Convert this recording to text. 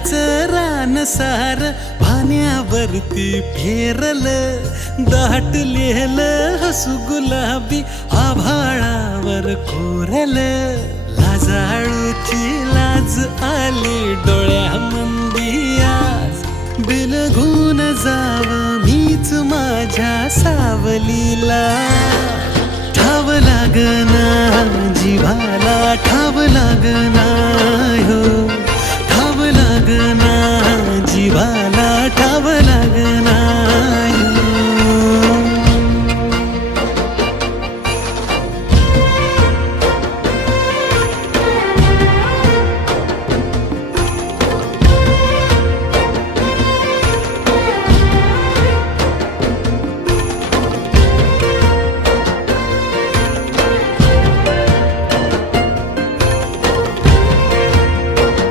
फुलाच रान सार पाण्यावरती फेरल, दाटलेलं हसू गुलाबी आभाळावर कोरल. लाजाळूची लाज आली डोळ्यामंदी आज, बिलगून जाव मीच माझ्या सावलीला. ठाव लागना जिव्हाला ठाव लागना हो.